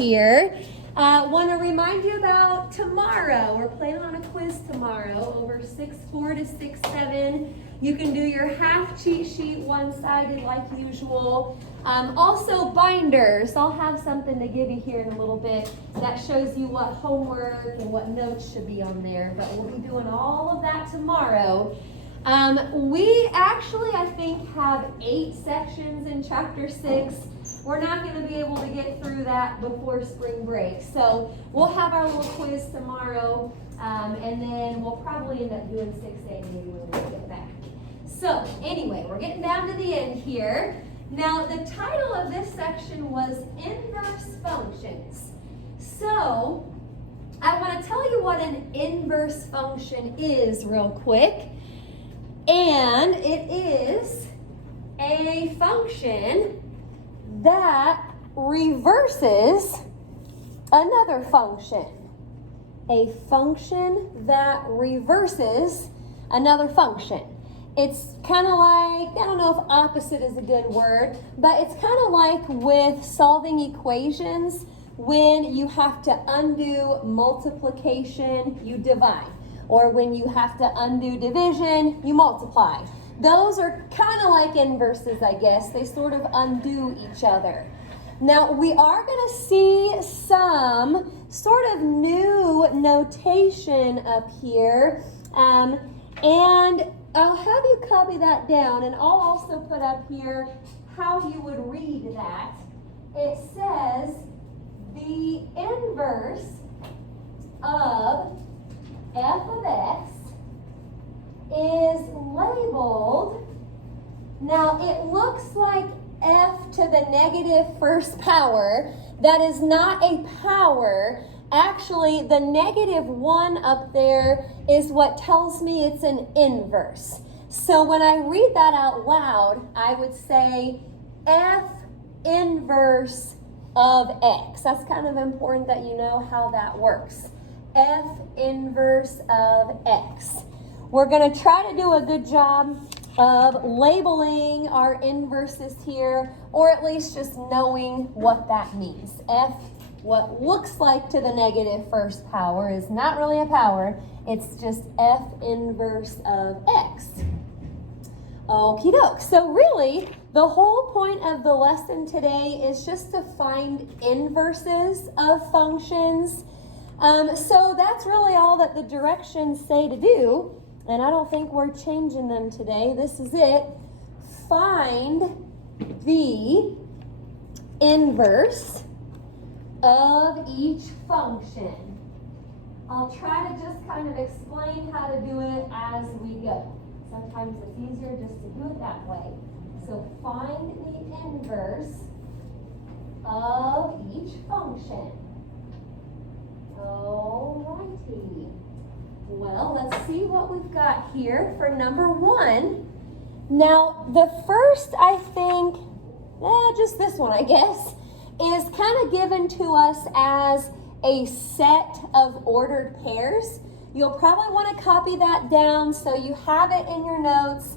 here. Want to remind you about tomorrow. We're planning on a quiz tomorrow over 6-4 to 6-7. You can do your half cheat sheet one-sided like usual. Also binders. I'll have something to give you here in a little bit that shows you what homework and what notes should be on there. But we'll be doing all of that tomorrow. We actually, I think, have 8 sections in Chapter 6. We're not going to be able to get through that before spring break. So we'll have our little quiz tomorrow, and then we'll probably end up doing 6A maybe when we get back. So anyway, we're getting down to the end here. Now, the title of this section was Inverse Functions. So I want to tell you what an inverse function is real quick. And it is a function that reverses another function. A function that reverses another function. It's kind of like, I don't know if opposite is a good word, but it's kind of like with solving equations. When you have to undo multiplication, you divide. Or when you have to undo division, you multiply. Those are kind of like inverses, I guess. They sort of undo each other. Now, we are going to see some sort of new notation up here. And I'll have you copy that down, and I'll also put up here how you would read that. It says the inverse of f of x is labeled, now it looks like f to the negative first power. That is not a power. Actually, the negative 1 up there is what tells me it's an inverse. So when I read that out loud, I would say f inverse of x. That's kind of important that you know how that works. F inverse of x. We're going to try to do a good job of labeling our inverses here, or at least just knowing what that means. F, what looks like to the negative first power, is not really a power. It's just F inverse of x. Okie doke. So really, the whole point of the lesson today is just to find inverses of functions. So that's really all that the directions say to do, and I don't think we're changing them today. This is it. Find the inverse of each function. I'll try to just kind of explain how to do it as we go. Sometimes it's easier just to do it that way. So find the inverse of each function. Alrighty. Well, let's see what we've got here for number 1. Now, the first, I think, just this one, I guess, is kind of given to us as a set of ordered pairs. You'll probably want to copy that down so you have it in your notes.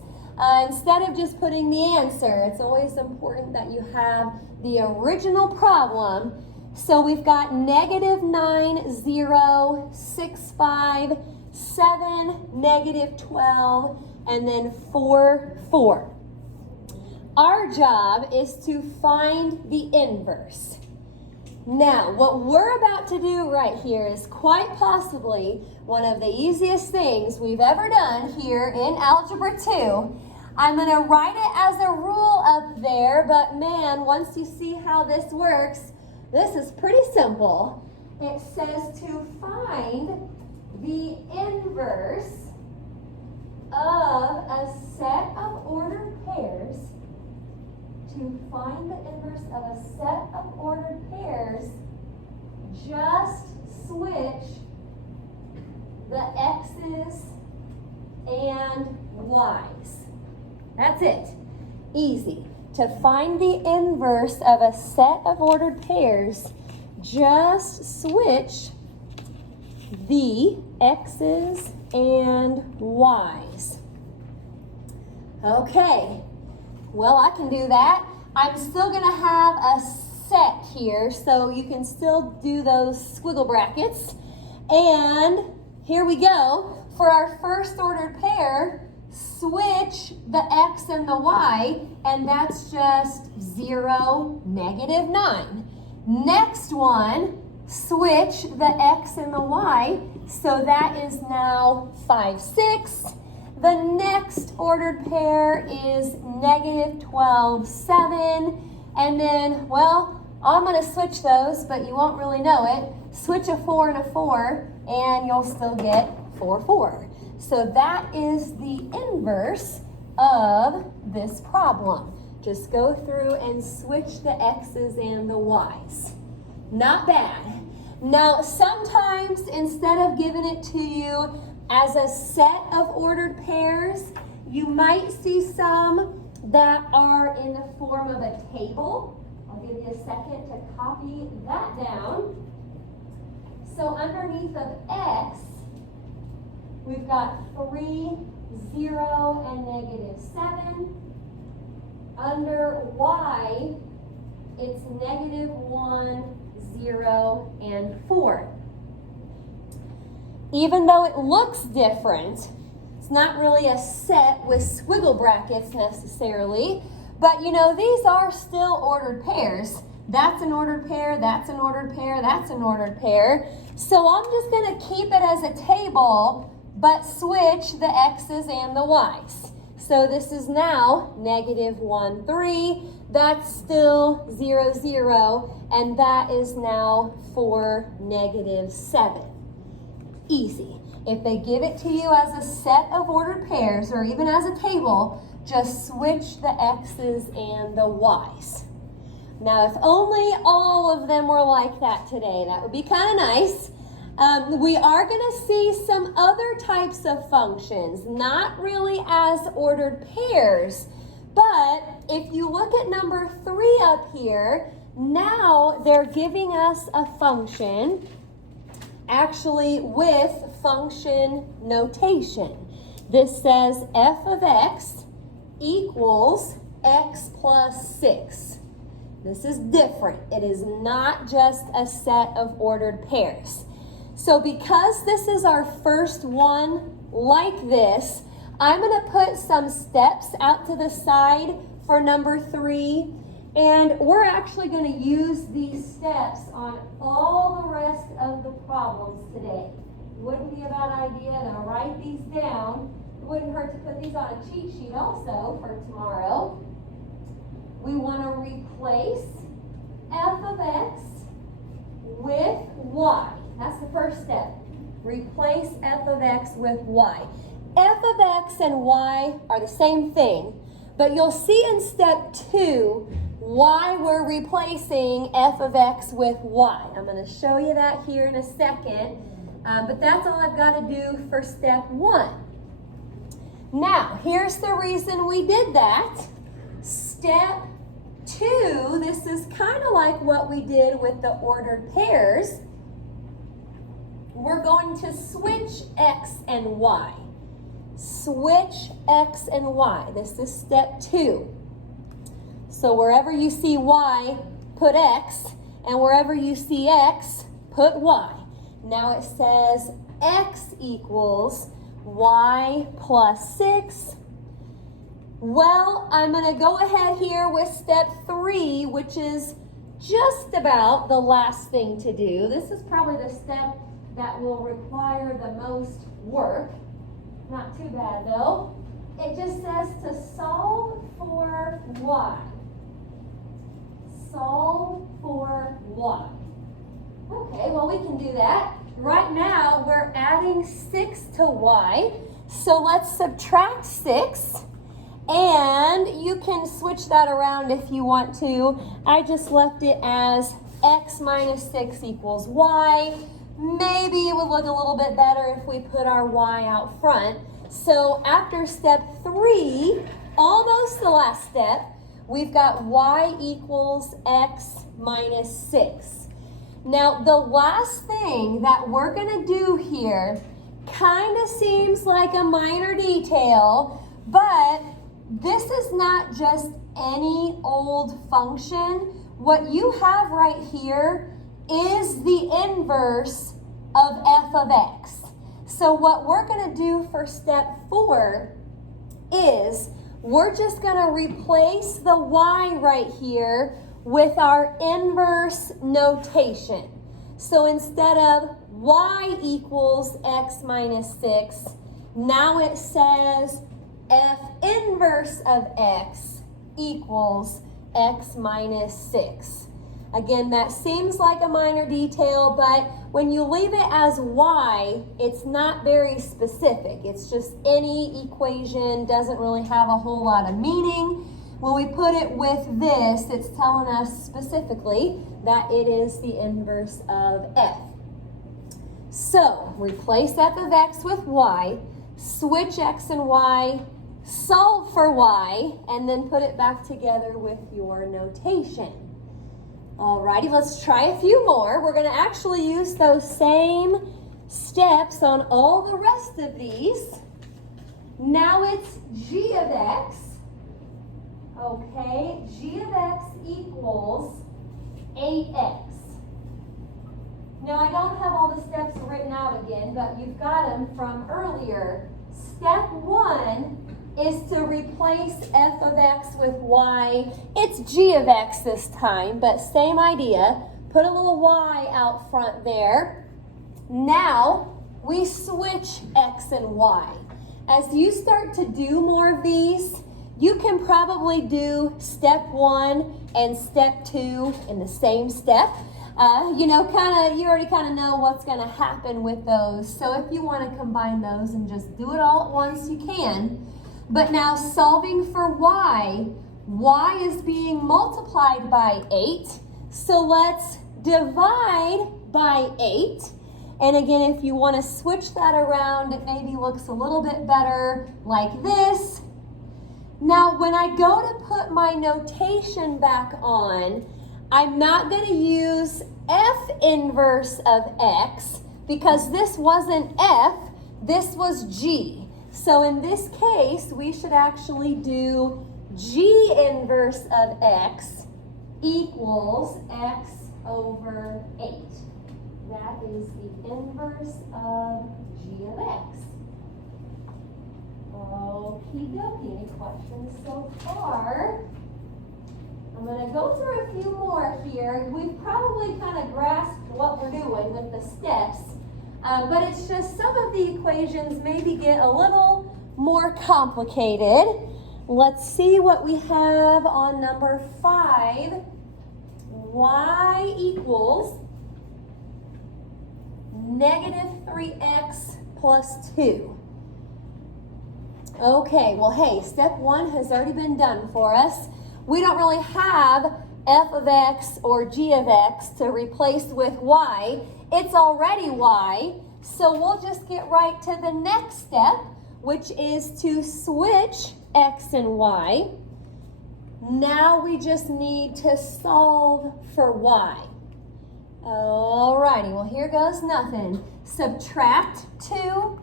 Instead of just putting the answer, it's always important that you have the original problem. So we've got negative 9, 0, 6, 5, 7, negative 12, and then 4, 4. Our job is to find the inverse. Now, what we're about to do right here is quite possibly one of the easiest things we've ever done here in Algebra 2. I'm going to write it as a rule up there, but man, once you see how this works, this is pretty simple. It says to find the inverse of a set of ordered pairs. To find the inverse of a set of ordered pairs, just switch the x's and y's. That's it. Easy. To find the inverse of a set of ordered pairs, just switch the x's and y's. Okay. Well, I can do that. I'm still going to have a set here, so you can still do those squiggle brackets. And here we go. For our first ordered pair, switch the x and the y, and that's just 0, -9. Next one, switch the x and the y, so that is now 5, 6. The next ordered pair is -12, 7. And then, well, I'm going to switch those, but you won't really know it. Switch a 4 and a 4, and you'll still get 4, 4. So that is the inverse of this problem. Just go through and switch the x's and the y's. Not bad. Now, sometimes instead of giving it to you as a set of ordered pairs, you might see some that are in the form of a table. I'll give you a second to copy that down. So underneath of x, we've got 3, 0, and -7. Under y, it's -1, 0, and 4. Even though it looks different, it's not really a set with squiggle brackets necessarily, but you know, these are still ordered pairs. That's an ordered pair, that's an ordered pair, that's an ordered pair. So I'm just going to keep it as a table, but switch the x's and the y's. So this is now -1, 3. That's still 0, 0, and that is now for -7. Easy. If they give it to you as a set of ordered pairs or even as a table, just switch the x's and the y's. Now, if only all of them were like that today, that would be kind of nice. We are going to see some other types of functions, not really as ordered pairs, but if you look at number 3 up here, now they're giving us a function actually with function notation. This says f of x equals x plus 6. This is different. It is not just a set of ordered pairs. So because this is our first one like this, I'm going to put some steps out to the side for number 3, and we're actually going to use these steps on all the rest of the problems today. It wouldn't be a bad idea to write these down. It wouldn't hurt to put these on a cheat sheet also for tomorrow. We want to replace f of x with y. That's the first step. Replace f of x with y. F of x and y are the same thing, but you'll see in step 2 why we're replacing f of x with y. I'm going to show you that here in a second, but that's all I've got to do for step 1. Now, here's the reason we did that. Step 2, this is kind of like what we did with the ordered pairs. We're going to switch x and y. Switch x and y. This is step 2. So wherever you see y, put x, and wherever you see x, put y. Now it says x equals y plus 6. Well, I'm going to go ahead here with step 3, which is just about the last thing to do. This is probably the step that will require the most work. Not too bad though. It just says to solve for y. Solve for y. Okay, well we can do that. Right now we're adding 6 to y. So let's subtract 6. And you can switch that around if you want to. I just left it as x minus 6 equals y. Maybe it would look a little bit better if we put our y out front. So after step 3, almost the last step, we've got y equals x minus 6. Now the last thing that we're going to do here kind of seems like a minor detail, but this is not just any old function. what you have right here is the inverse of f of x. So what we're going to do for step 4 is we're just going to replace the y right here with our inverse notation. So instead of y equals x minus 6, now it says f inverse of x equals x minus 6. Again, that seems like a minor detail, but when you leave it as y, it's not very specific. It's just any equation, doesn't really have a whole lot of meaning. When we put it with this, it's telling us specifically that it is the inverse of f. So, replace f of x with y, switch x and y, solve for y, and then put it back together with your notation. Alrighty, let's try a few more. We're going to actually use those same steps on all the rest of these. Now it's g of x. Okay, g of x equals 8x. Now I don't have all the steps written out again, but you've got them from earlier. Step 1 is to replace f of x with y. It's g of x this time, but same idea. Put a little y out front there. Now we switch x and y. As you start to do more of these, you can probably do step 1 and step 2 in the same step. You already kind of know what's going to happen with those. So if you want to combine those and just do it all at once, you can. But now solving for y is being multiplied by 8. So let's divide by 8. And again, if you want to switch that around, it maybe looks a little bit better like this. Now, when I go to put my notation back on, I'm not going to use f inverse of x because this wasn't f, this was g. So in this case, we should actually do g inverse of x equals x over 8. That is the inverse of g of x. Okie dokie, any questions so far? I'm going to go through a few more here. We've probably kind of grasped what we're doing with the steps, but it's just some of the equations maybe get a little more complicated. Let's see what we have on number 5. Y equals negative 3x plus 2. Okay, well, hey, step 1 has already been done for us. We don't really have f of x or g of x to replace with y. It's already y, so we'll just get right to the next step, which is to switch x and y. Now we just need to solve for y. Alrighty, well, here goes nothing. Subtract 2.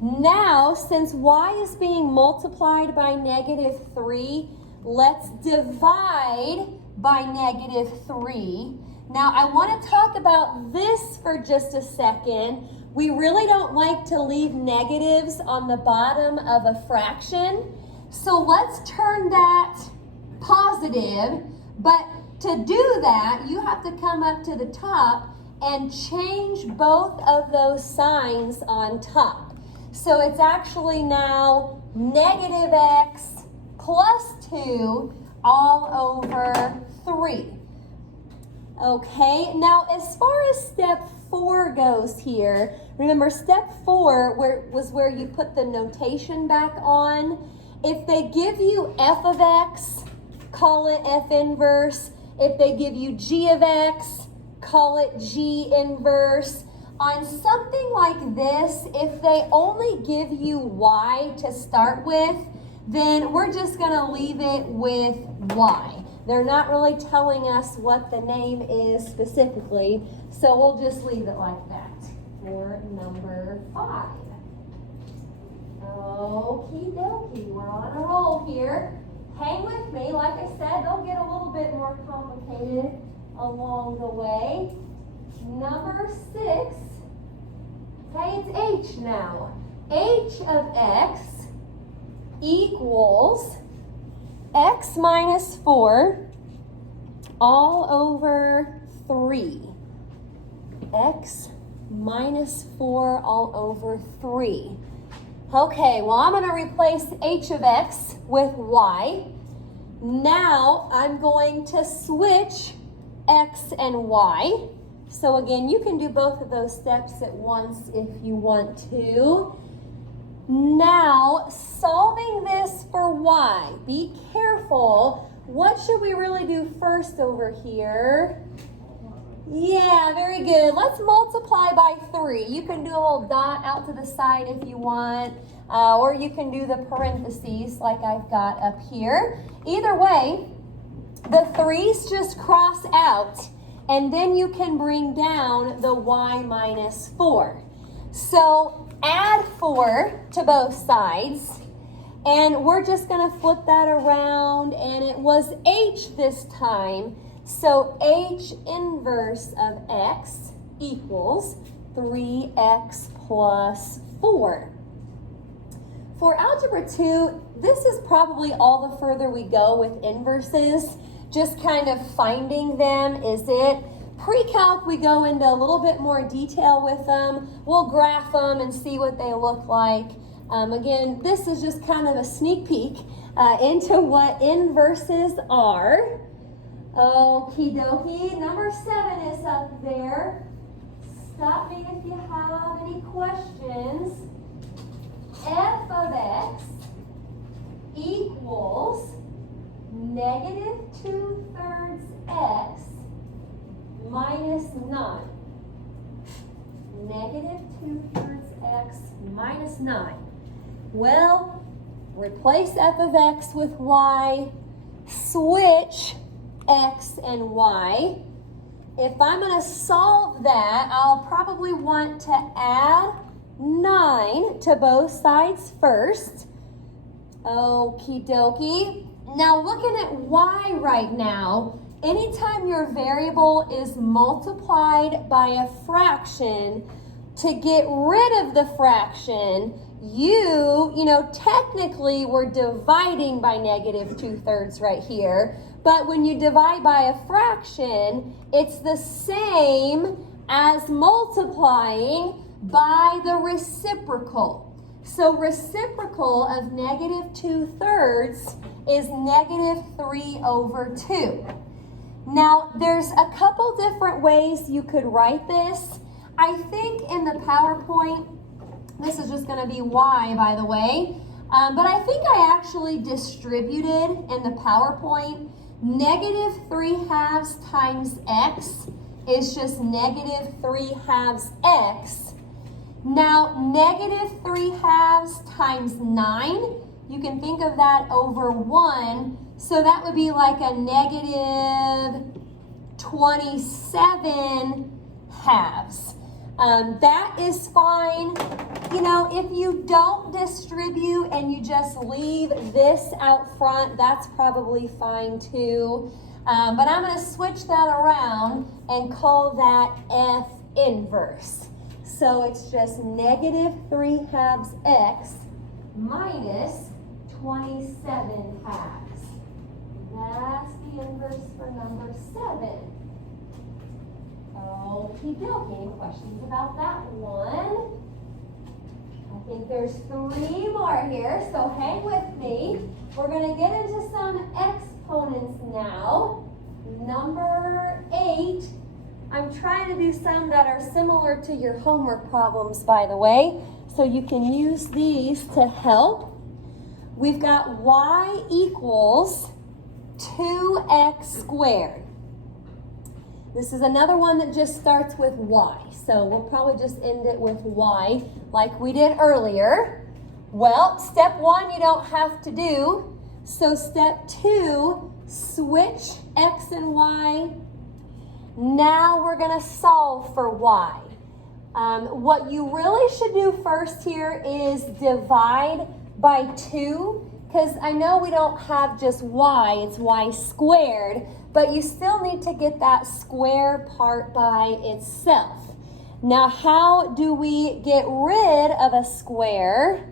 Now, since y is being multiplied by negative 3, let's divide by negative 3. Now, I want to talk about this for just a second. We really don't like to leave negatives on the bottom of a fraction. So let's turn that positive. But to do that, you have to come up to the top and change both of those signs on top. So it's actually now negative x plus 2 all over 3. Okay, now as far as step 4 goes here, remember step 4 was where you put the notation back on. If they give you f of x, call it f inverse. If they give you g of x, call it g inverse. On something like this, if they only give you y to start with, then we're just going to leave it with y. They're not really telling us what the name is specifically, so we'll just leave it like that for number 5. Okie dokie, we're on a roll here. hang with me. Like I said, they'll get a little bit more complicated along the way. Number 6. Okay, it's h now. H of x equals x minus 4 all over 3. X minus 4 all over 3. Okay, well, I'm going to replace h of x with y. Now I'm going to switch x and y. So again, you can do both of those steps at once if you want to. Now, solving this for y, be careful. What should we really do first over here? Yeah, very good. Let's multiply by 3. You can do a little dot out to the side if you want, or you can do the parentheses like I've got up here. Either way, the 3's just cross out, and then you can bring down the y minus 4. So add 4 to both sides, and we're just going to flip that around, and it was h this time. So h inverse of x equals 3x plus 4. For Algebra 2, this is probably all the further we go with inverses, just kind of finding them, is it? Pre-calc, we go into a little bit more detail with them. We'll graph them and see what they look like. Again, this is just kind of a sneak peek into what inverses are. Okie dokie. Number 7 is up there. Stop me if you have any questions. F of x equals negative 2/3 x minus 9. Negative 2/3 x minus 9. Well, replace f of x with y, switch x and y. If I'm going to solve that, I'll probably want to add 9 to both sides first. Okie dokie. Now looking at y right now, anytime your variable is multiplied by a fraction, to get rid of the fraction, you know, technically we're dividing by negative 2/3 right here. But when you divide by a fraction, it's the same as multiplying by the reciprocal. So reciprocal of negative 2/3 is negative 3/2. Now, there's a couple different ways you could write this. I think in the PowerPoint, this is just going to be y, by the way, but I think I actually distributed in the PowerPoint. Negative 3/2 times x is just negative 3/2 x. Now, negative 3/2 times 9, you can think of that over 1. So that would be like a negative 27 halves. That is fine. You know, if you don't distribute and you just leave this out front, that's probably fine too. But I'm going to switch that around and call that F inverse. So it's just negative 3/2 x minus 27 halves. That's the inverse for number 7. Okie dokie. Any questions about that one? I think there's 3 more here, so hang with me. We're going to get into some exponents now. Number 8. I'm trying to do some that are similar to your homework problems, by the way, so you can use these to help. We've got y equals 2x squared. This is another one that just starts with y, so we'll probably just end it with y like we did earlier. Well, step 1 you don't have to do, so step 2, switch x and y. Now we're going to solve for y. What you really should do first here is divide by 2, because I know we don't have just y, it's y squared, but you still need to get that square part by itself. Now, how do we get rid of a square?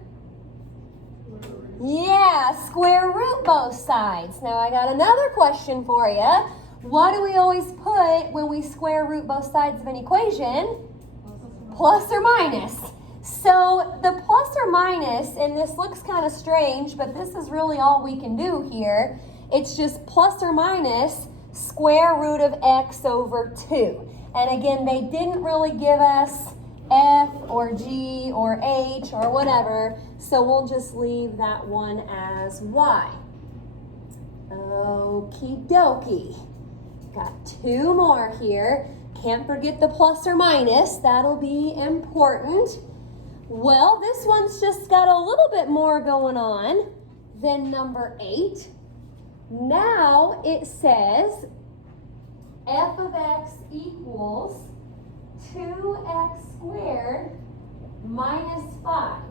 Yeah, square root both sides. Now, I got another question for you. What do we always put when we square root both sides of an equation? Plus or minus. So the plus or minus, and this looks kind of strange, but this is really all we can do here. It's just plus or minus square root of x over 2. And again, they didn't really give us f or g or h or whatever, so we'll just leave that one as y. Okie dokie. Got 2 more here. Can't forget the plus or minus. That'll be important. Well, this one's just got a little bit more going on than number 8. Now it says f of x equals 2x squared minus 5.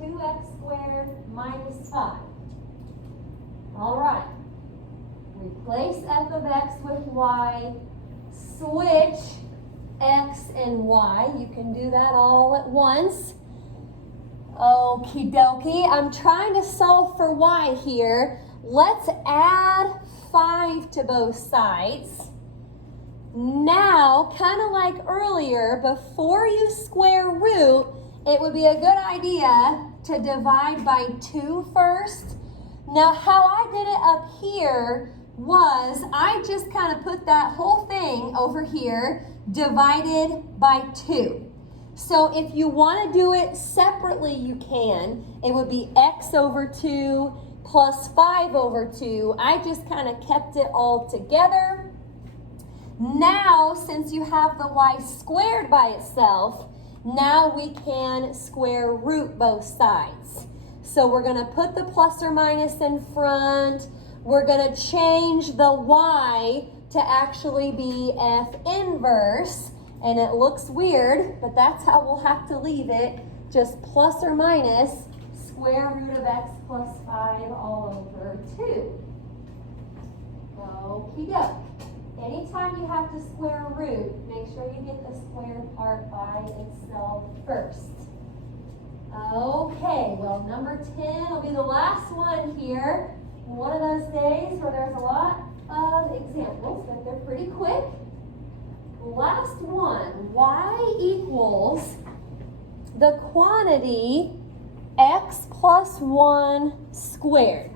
2x squared minus 5. All right. Replace f of x with y. Switch x and y. You can do that all at once. Okie dokie. I'm trying to solve for y here. Let's add 5 to both sides. Now, kind of like earlier, before you square root, it would be a good idea to divide by 2 first. Now, how I did it up here was I just kind of put that whole thing over here divided by 2. So if you want to do it separately, you can. It would be x over 2 plus 5 over 2. I just kind of kept it all together. Now, since you have the y squared by itself, now we can square root both sides. So we're going to put the plus or minus in front. We're going to change the y to actually be f inverse. And it looks weird, but that's how we'll have to leave it. Just plus or minus square root of x plus 5 all over 2. Okie doke. Anytime you have to square a root, make sure you get the square part by itself first. Okay, well, number 10 will be the last one here. One of those days where there's a lot of examples, but they're pretty quick. Last one, y equals the quantity x plus 1 squared.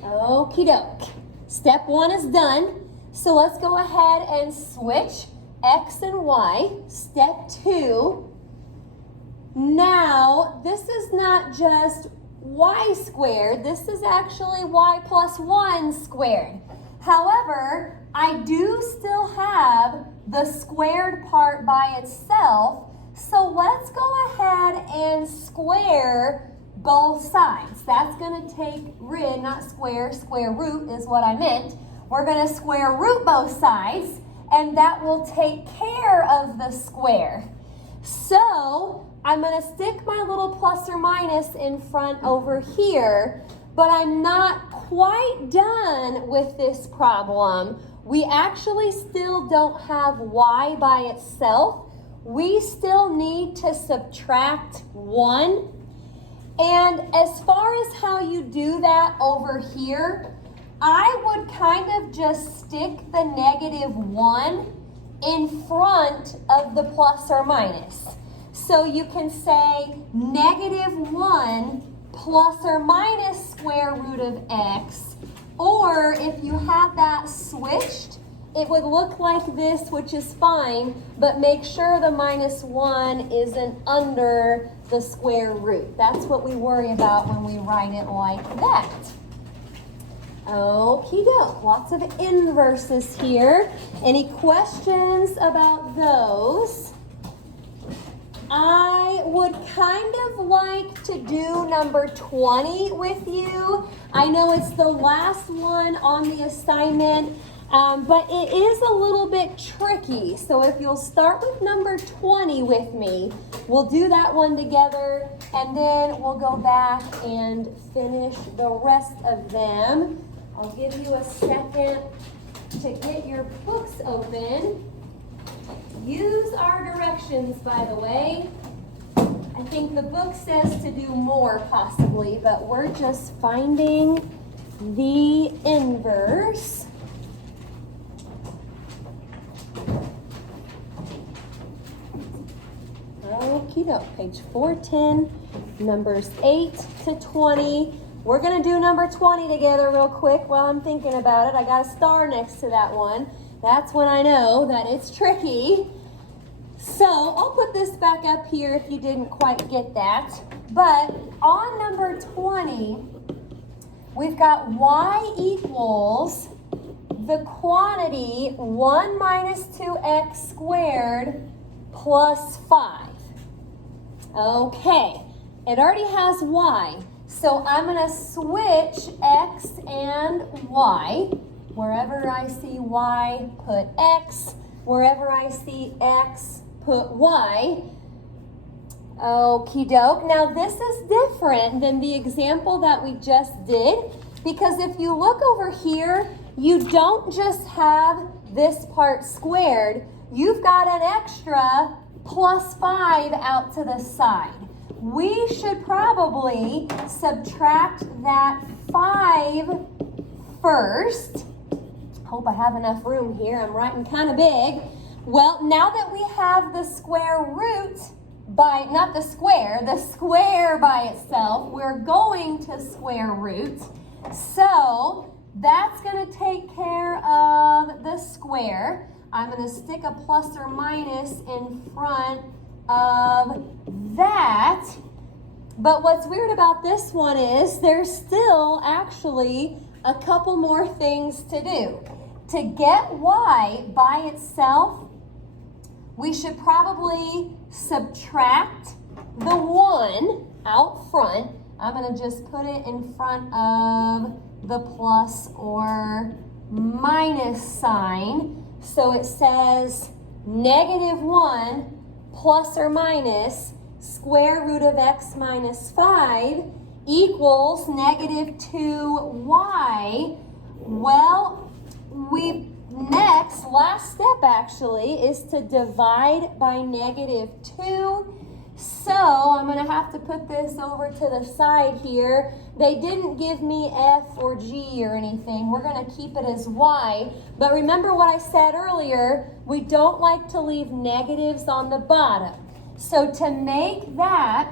Okie doke. Step 1 is done. So let's go ahead and switch x and y. Step 2. Now, this is not just y squared. This is actually y plus 1 squared. However, I do still have the squared part by itself. So let's go ahead and square both sides. That's going to take rid, not square, square root is what I meant. We're going to square root both sides, and that will take care of the square. So I'm going to stick my little plus or minus in front over here, but I'm not quite done with this problem. We actually still don't have y by itself. We still need to subtract 1. And as far as how you do that over here, I would kind of just stick the negative 1 in front of the plus or minus. So you can say negative 1 plus or minus square root of x, or if you have that switched, it would look like this, which is fine, but make sure the minus 1 isn't under the square root. That's what we worry about when we write it like that. Okie doke, lots of inverses here. Any questions about those? I would kind of like to do number 20 with you. I know it's the last one on the assignment. But it is a little bit tricky. So if you'll start with number 20 with me, we'll do that one together, and then we'll go back and finish the rest of them. I'll give you a second to get your books open. Use our directions, by the way. I think the book says to do more possibly, but we're just finding the inverse. Okie doke, page 410, numbers 8 to 20. We're going to do number 20 together real quick while I'm thinking about it. I got a star next to that one. That's when I know that it's tricky. So I'll put this back up here if you didn't quite get that. But on number 20, we've got y equals the quantity 1 minus 2x squared plus 5. Okay, it already has y. So I'm going to switch x and y. Wherever I see y, put x. Wherever I see x, put y. Okie doke. Now this is different than the example that we just did, because if you look over here, you don't just have this part squared. You've got an extra plus 5 out to the side. We should probably subtract that 5 first. Hope I have enough room here. I'm writing kind of big. Well, now that we have the square root by, not the square by itself, we're going to square root. So that's going to take care of the square. I'm going to stick a plus or minus in front of that. But what's weird about this one is there's still actually a couple more things to do. To get y by itself, we should probably subtract the 1 out front. I'm going to just put it in front of the plus or minus sign. So it says negative 1 plus or minus square root of x minus 5 equals negative 2y. Well, last step actually is to divide by negative 2. So I'm going to have to put this over to the side here. They didn't give me f or g or anything. We're going to keep it as y. But remember what I said earlier, we don't like to leave negatives on the bottom. So to make that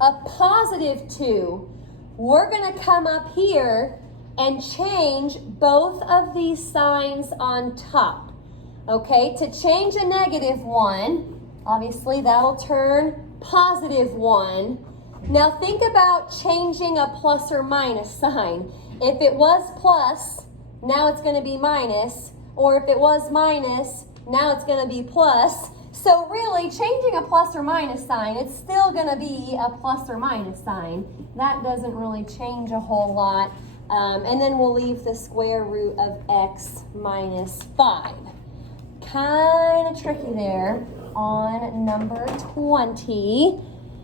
a positive 2, we're going to come up here and change both of these signs on top. Okay, to change a negative 1, obviously that'll turn positive 1. Now think about changing a plus or minus sign. If it was plus, now it's going to be minus. Or if it was minus, now it's going to be plus. So really, changing a plus or minus sign, it's still going to be a plus or minus sign. That doesn't really change a whole lot. And then we'll leave the square root of x minus 5. Kind of tricky there on number 20.